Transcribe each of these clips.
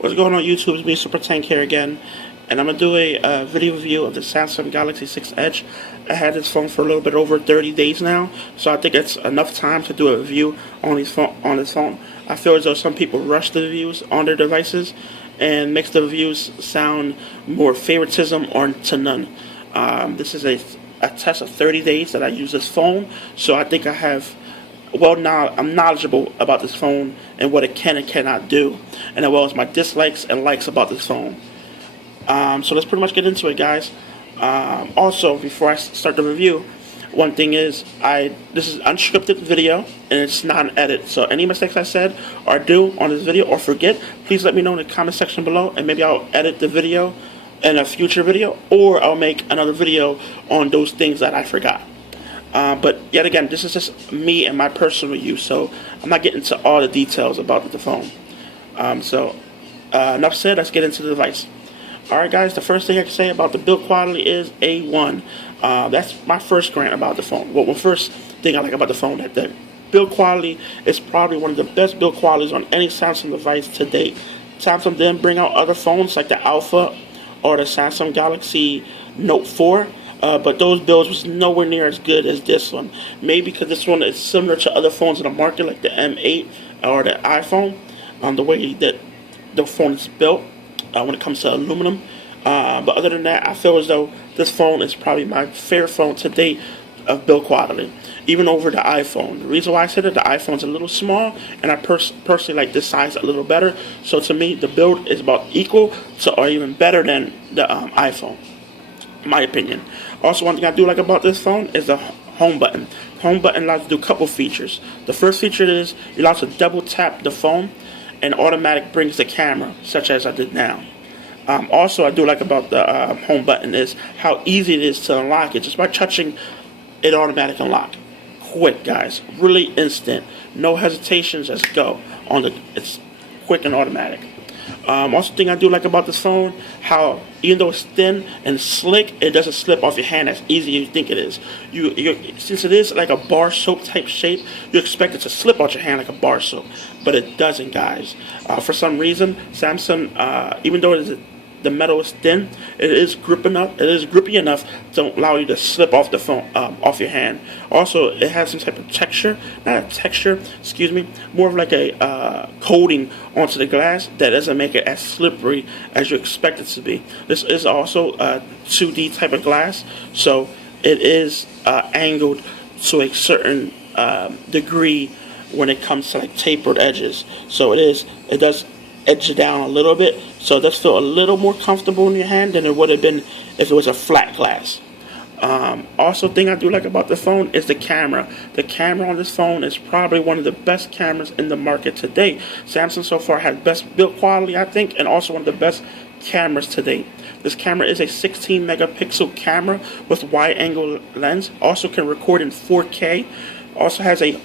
What's going on YouTube? It's me, Super Tank here again, and I'm going to do a video review of the Samsung Galaxy 6 Edge. I had this phone for a little bit over 30 days now, so I think it's enough time to do a review on this phone. I feel as though some people rush the reviews on their devices and makes the reviews sound more favoritism or to none. This is a test of 30 days that I use this phone, so I think I have now I'm knowledgeable about this phone and what it can and cannot do, and as well as my dislikes and likes about this phone. So let's pretty much get into it, guys. Also, before I start the review, one thing is this is unscripted video and it's not an edit. So any mistakes I said or do on this video or forget, please let me know in the comment section below, and maybe I'll edit the video in a future video, or I'll make another video on those things that I forgot. But yet again, this is just me and my personal use, so I'm not getting into all the details about the phone. Enough said, let's get into the device. Alright guys, the first thing I can say about the build quality is A1. That's my first grant about the phone. Well, the first thing I like about the phone, that the build quality is probably one of the best build qualities on any Samsung device to date. Samsung didn't bring out other phones like the Alpha or the Samsung Galaxy Note 4. But those builds was nowhere near as good as this one. Maybe because this one is similar to other phones in the market, like the M8 or the iPhone. The way that the phone is built when it comes to aluminum. But other than that, I feel as though this phone is probably my favorite phone to date of build quality, even over the iPhone. The reason why I said that, the iPhone's a little small, and I personally like this size a little better. So to me, the build is about equal to or even better than the iPhone, in my opinion. Also, one thing I do like about this phone is the home button. Home button allows you to do a couple features. The first feature is you allow to double tap the phone and automatic brings the camera, such as I did now. Also, I do like about the home button is how easy it is to unlock it. Just by touching it, automatic unlock. Quick, guys. Really instant. No hesitations, just go. It's quick and automatic. Also, thing I do like about this phone, how even though it's thin and slick, it doesn't slip off your hand as easy as you think it is. Since it is like a bar soap type shape, you expect it to slip off your hand like a bar soap, but it doesn't, guys. For some reason, Samsung, even though the metal is thin, it is grippy enough to allow you to slip off the phone, off your hand. Also, it has some type of texture, not a texture, excuse me, more of like a coating onto the glass that doesn't make it as slippery as you expect it to be. This is also a 2D type of glass, so it is angled to a certain degree when it comes to like tapered edges. So it does edge it down a little bit, so it does feel a little more comfortable in your hand than it would have been if it was a flat glass. Also, thing I do like about the phone is the camera. The camera on this phone is probably one of the best cameras in the market today. Samsung so far has best build quality, I think, and also one of the best cameras to date. This camera is a 16 megapixel camera with wide angle lens. Also can record in 4K. Also has a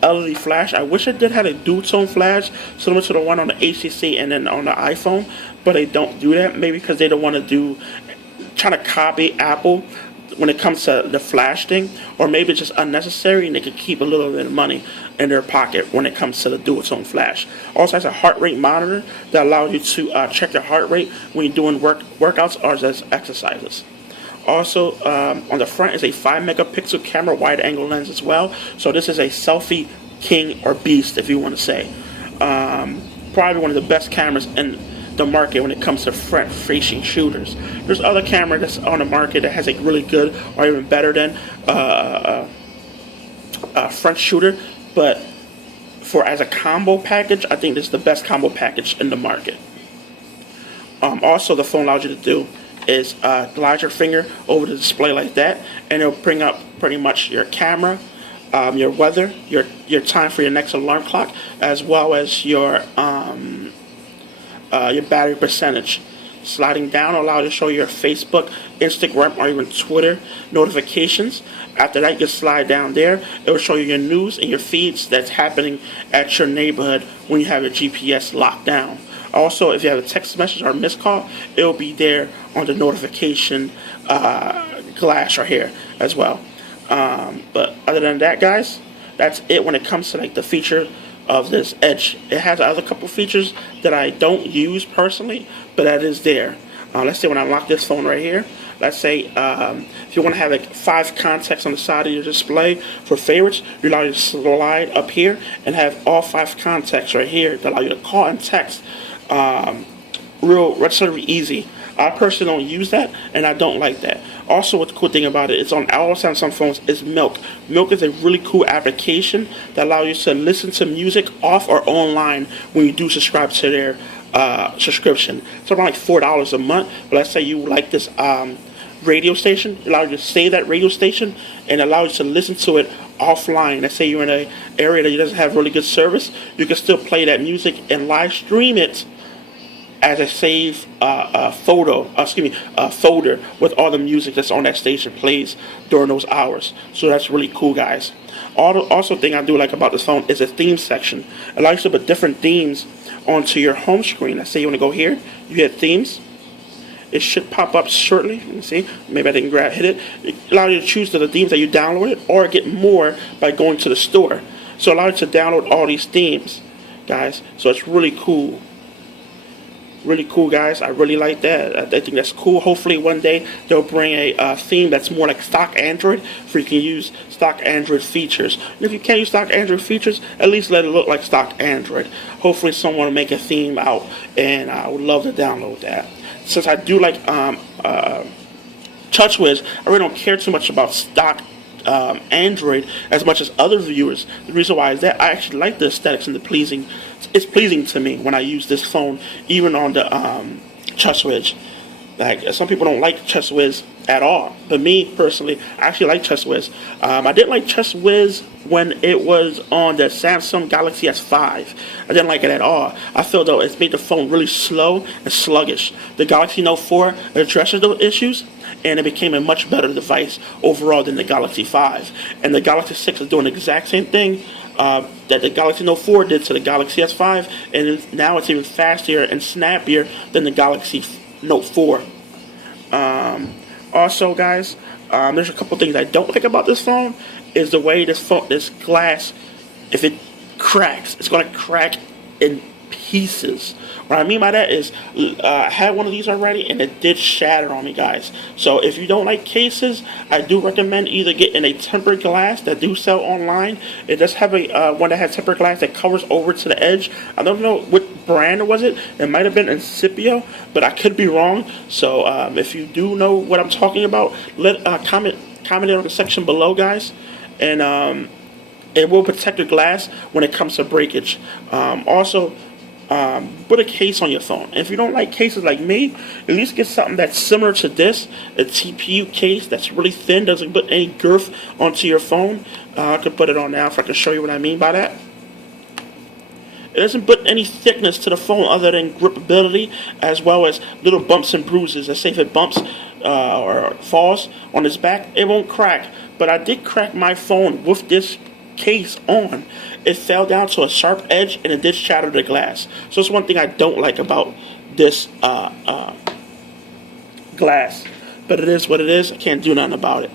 LED flash. I wish it did have a dual tone flash similar to the one on the HTC and then on the iPhone, but they don't do that. Maybe because they don't want to trying to copy Apple when it comes to the flash thing, or maybe it's just unnecessary and they could keep a little bit of money in their pocket when it comes to the dual tone flash. Also has a heart rate monitor that allows you to check your heart rate when you're doing workouts or as exercises. Also, on the front is a 5 megapixel camera wide angle lens as well. So this is a selfie king or beast, if you want to say. Probably one of the best cameras in the market when it comes to front facing shooters. There's other camera that's on the market that has a really good or even better than front shooter, but as a combo package, I think this is the best combo package in the market. Also, the phone allows you to do is glide your finger over the display like that, and it'll bring up pretty much your camera, your weather, your time for your next alarm clock, as well as your battery percentage. Sliding down will allow you to show your Facebook, Instagram, or even Twitter notifications. After that, you slide down there. It will show you your news and your feeds that's happening at your neighborhood when you have your GPS locked down. Also, if you have a text message or a missed call, it will be there on the notification glass right here as well. But other than that, guys, that's it when it comes to like the feature of this Edge. It has other couple features that I don't use personally, but that is there. Let's say when I unlock this phone right here, let's say if you want to have like 5 contacts on the side of your display for favorites, you allow you to slide up here and have all 5 contacts right here that allow you to call and text relatively easy. I personally don't use that, and I don't like that. Also, what's the cool thing about it is on all Samsung phones is Milk. Milk is a really cool application that allows you to listen to music off or online when you do subscribe to their subscription. It's around like $4 a month. But let's say you like this radio station, it allows you to save that radio station and allows you to listen to it offline. Let's say you're in an area that doesn't have really good service, you can still play that music and live stream it as a save folder with all the music that's on that station plays during those hours. So that's really cool, guys. Also, thing I do like about this phone is the theme section. It allows you to put different themes onto your home screen. Let's say you want to go here, you hit themes. It should pop up shortly. Let me see. Maybe I didn't hit it. It allows you to choose the themes that you downloaded or get more by going to the store. So it allows you to download all these themes, guys. So it's really cool. Really cool, guys. I really like that. I think that's cool. Hopefully one day they'll bring a theme that's more like stock Android, where you can use stock Android features. And if you can't use stock Android features, at least let it look like stock Android. Hopefully someone will make a theme out, and I would love to download that. Since I do like TouchWiz, I really don't care too much about stock Android as much as other viewers. The reason why is that I actually like the aesthetics and it's pleasing to me when I use this phone, even on the TouchWiz. Like, some people don't like TouchWiz at all, but me personally, I actually like TouchWiz. I didn't like TouchWiz when it was on the Samsung Galaxy S5. I didn't like it at all. I feel though it's made the phone really slow and sluggish. The Galaxy Note 4 addresses those issues, and it became a much better device overall than the Galaxy 5. And the Galaxy 6 is doing the exact same thing that the Galaxy Note 4 did to the Galaxy S5, and now it's even faster and snappier than the Galaxy Note 4. Also, guys, there's a couple things I don't like about this phone. Is the way this glass, if it cracks, it's going to crack in pieces. What I mean by that is, I had one of these already, and it did shatter on me, guys. So if you don't like cases, I do recommend either getting a tempered glass that do sell online. It does have a one that has tempered glass that covers over to the edge. I don't know what brand was it. It might have been Incipio, but I could be wrong. So if you do know what I'm talking about, comment it on the section below, guys. And it will protect your glass when it comes to breakage. Also, put a case on your phone. If you don't like cases like me, at least get something that's similar to this. A TPU case that's really thin, doesn't put any girth onto your phone. I could put it on now if I can show you what I mean by that. It doesn't put any thickness to the phone other than gripability, as well as little bumps and bruises. Let's say if it bumps or falls on its back, it won't crack. But I did crack my phone with this case on. It fell down to a sharp edge and it did shatter the glass. So it's one thing I don't like about this glass, but it is what it is. I can't do nothing about it.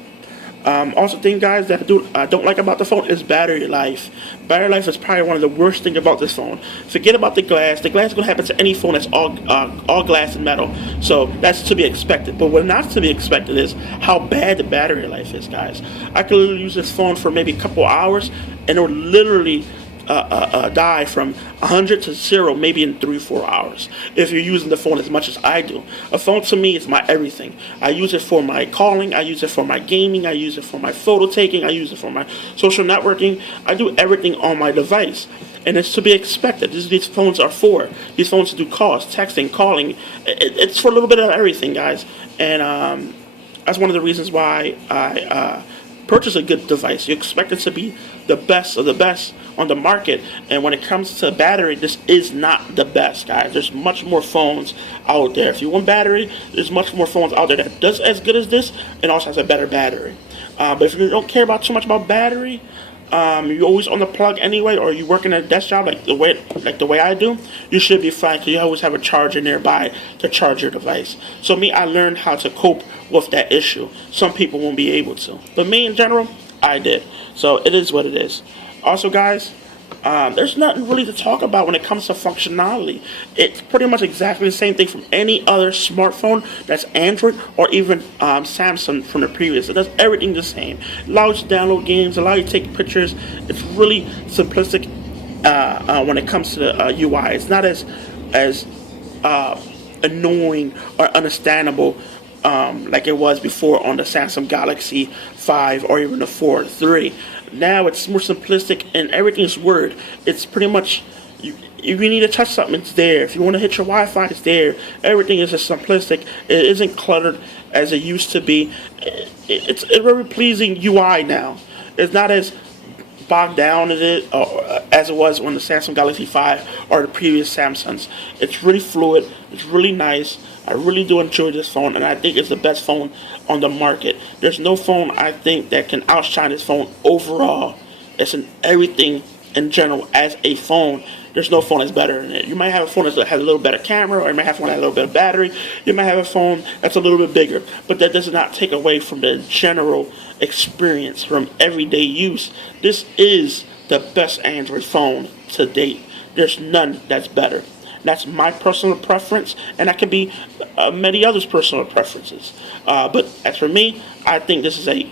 Also, thing, guys, that I don't like about the phone is battery life. Battery life is probably one of the worst things about this phone. Forget about the glass. The glass is going to happen to any phone that's all glass and metal. So that's to be expected. But what not to be expected is how bad the battery life is, guys. I could literally use this phone for maybe a couple hours, and it would literally die from 100 to 0 maybe in 3-4 hours if you're using the phone as much as I do. A phone to me is my everything. I use it for my calling, I use it for my gaming, I use it for my photo taking, I use it for my social networking. I do everything on my device, and it's to be expected. These phones are for. These phones do calls, texting, calling. It's for a little bit of everything, guys. And that's one of the reasons why I purchase a good device. You expect it to be the best of the best on the market, and when it comes to battery, this is not the best, guys. There's much more phones out there. If you want battery, there's much more phones out there that does as good as this and also has a better battery. But if you don't care about too much about battery, you're always on the plug anyway, or you work in a desk job like the way I do, you should be fine because you always have a charger nearby to charge your device. So me, I learned how to cope with that issue. Some people won't be able to, but me in general, I did. So it is what it is. Also, guys, There's nothing really to talk about when it comes to functionality. It's pretty much exactly the same thing from any other smartphone that's Android or even Samsung from the previous. It does everything the same. It allows you to download games, allows you to take pictures. It's really simplistic when it comes to the UI. It's not as annoying or understandable like it was before on the Samsung Galaxy 5 or even the 4 3. Now it's more simplistic and everything's Word. It's pretty much, if you need to touch something, it's there. If you want to hit your Wi-Fi, it's there. Everything is just simplistic. It isn't cluttered as it used to be. It's a very pleasing UI now. It's not as bogged down as it was on the Samsung Galaxy 5 or the previous Samsungs. It's really fluid. It's really nice. I really do enjoy this phone, and I think it's the best phone on the market. There's no phone, I think, that can outshine this phone overall. It's in everything in general as a phone. There's no phone that's better than it. You might have a phone that has a little better camera, or you might have one that has a little bit of battery. You might have a phone that's a little bit bigger, but that does not take away from the general experience from everyday use. This is the best Android phone to date. There's none that's better. That's my personal preference, and that can be many others' personal preferences. But as for me, I think this is a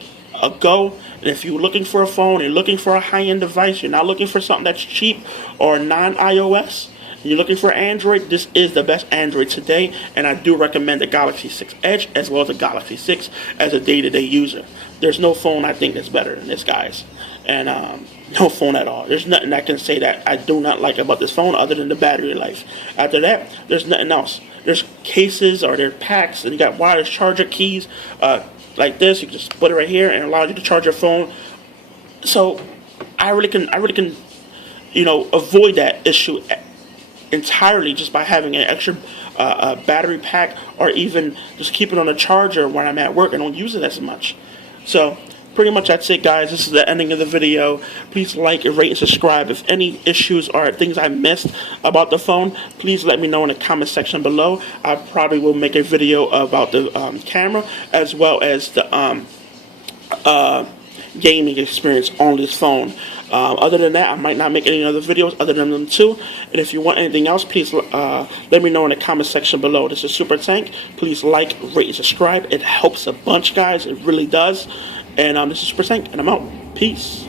go. And if you're looking for a phone, you're looking for a high-end device, you're not looking for something that's cheap or non-iOS, you're looking for Android, this is the best Android today, and I do recommend the Galaxy 6 Edge as well as the Galaxy 6 as a day-to-day user. There's no phone I think that's better than this, guys. And no phone at all. There's nothing I can say that I do not like about this phone other than the battery life. After that, there's nothing else. There's cases or there's packs, and you got wireless charger keys like this. You can just put it right here and allow you to charge your phone. So I really can avoid that issue entirely just by having an extra battery pack, or even just keep it on a charger when I'm at work and don't use it as much. So pretty much that's it, guys. This is the ending of the video. Please like, rate, and subscribe. If any issues or things I missed about the phone, please let me know in the comment section below. I probably will make a video about the camera as well as the gaming experience on this phone. Other than that, I might not make any other videos other than them two. And if you want anything else, please let me know in the comment section below. This is Super Tank. Please like, rate, and subscribe. It helps a bunch, guys. It really does. And this is Super Tank, and I'm out. Peace.